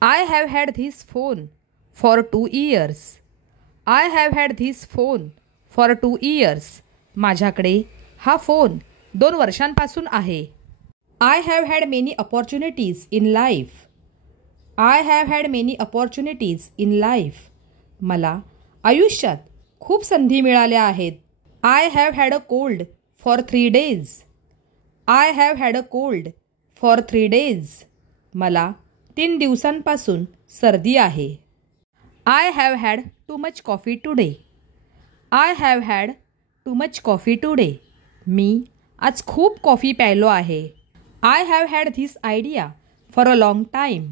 I have had this phone for 2 years. I have had this phone for 2 years. माझ्याकडे हा फोन 2 वर्षांपासून आहे. I have had many opportunities in life. I have had many opportunities in life. मला आयुष्यात खूप संधी मिळाल्या आहेत. I have had a cold for 3 days. I have had a cold for 3 days. मला 3 दिवसांपासून सर्दी आहे. I have had too much coffee today. I have had too much coffee today. मी आज खूप कॉफी प्यायलो आहे. I have had this idea for a long time.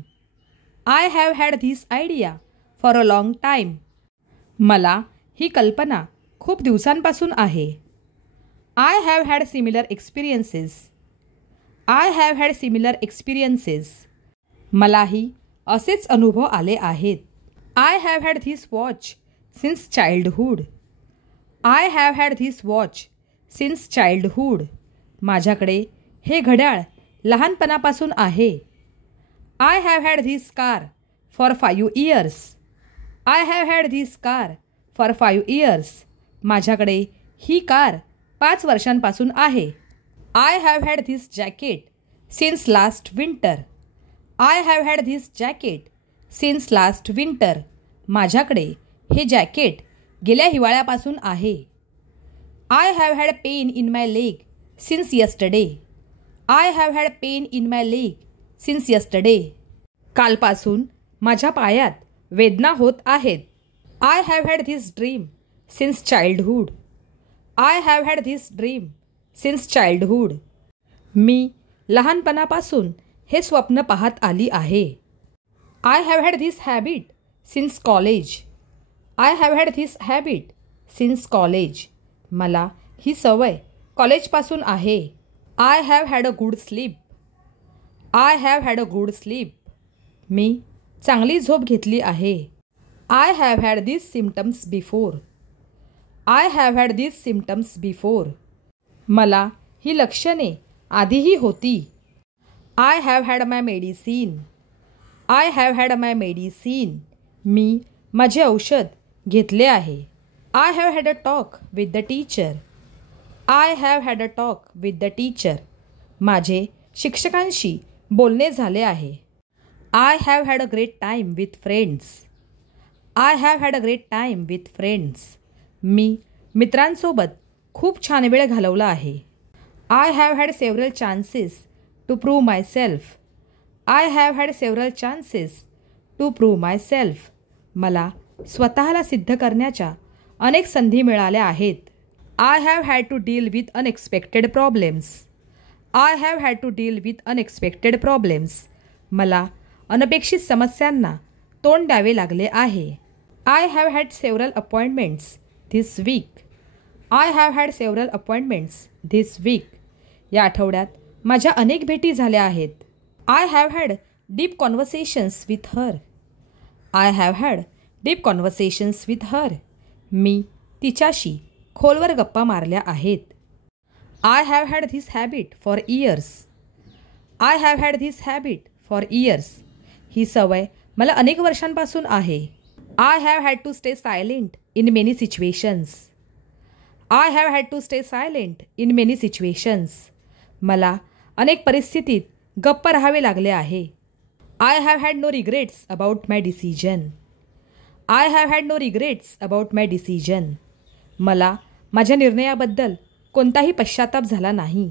I have had this idea for a long time. मला ही कल्पना खूप दिवसांपासून आहे. I have had similar experiences. I have had similar experiences. मलाही असेच अनुभव आले आहेत. I have had this watch since childhood. I have had this watch since childhood. माझ्याकडे हे घड्याळ लहानपणापासून आहे. I have had this car for 5 years. I have had this car for 5 years. माझ्याकडे ही कार 5 वर्षांपासून आहे. I have had this jacket since last winter. I have had this jacket since last winter. माझ्याकडे हे जॅकेट गेल्या हिवाळ्यापासून आहे. I have had pain in my leg since yesterday. I have had pain in my leg since yesterday. कालपासून माझ्या पायात वेदना होत आहेत. I have had this dream since childhood. I have had this dream since childhood. मी लहानपणापासून हे स्वप्न पाहत आली आहे. I have had this habit since college. I have had this habit since college. मला ही सवय कॉलेजपासून आहे. I have had a good sleep. I have had a good sleep. मी चांगली झोप घेतली आहे. I have had these symptoms before. I have had these symptoms before. मला ही लक्षणे आधीही होती. I have had my medicine. I have had my medicine. मी माझे औषध घेतले आहे. I have had a talk with the teacher. I have had a talk with the teacher. माझे शिक्षकांशी बोलणे झाले आहे. I have had a great time with friends. I have had a great time with friends. मी मित्रांसोबत खूप छान वेळ घालवला आहे. I have had several chances to prove myself. I have had several chances to prove myself. मला स्वतःला सिद्ध करण्याच्या अनेक संधी मिळाल्या आहेत. I have had to deal with unexpected problems. I have had to deal with unexpected problems. मला अनपेक्षित समस्यांना तोंड द्यावे लागले आहे. I have had several appointments this week. I have had several appointments this week. या आठवड्यात माझ्या अनेक भेटी झाल्या आहेत. I have had deep conversations with her. I have had deep conversations with her. मी तिच्याशी खोलवर गप्पा मारल्या आहेत. I have had this habit for years. I have had this habit for years. ही सवय मला अनेक वर्षांपासून आहे. I have had to stay silent in many situations. I have had to stay silent in many situations. मला अनेक परिस्थितीत गप्प राहावे लागले आहे. I have had no regrets about my decision. I have had no regrets about my decision. मला माझ्या निर्णयाबद्दल कोणताही पश्चाताप झाला नाही.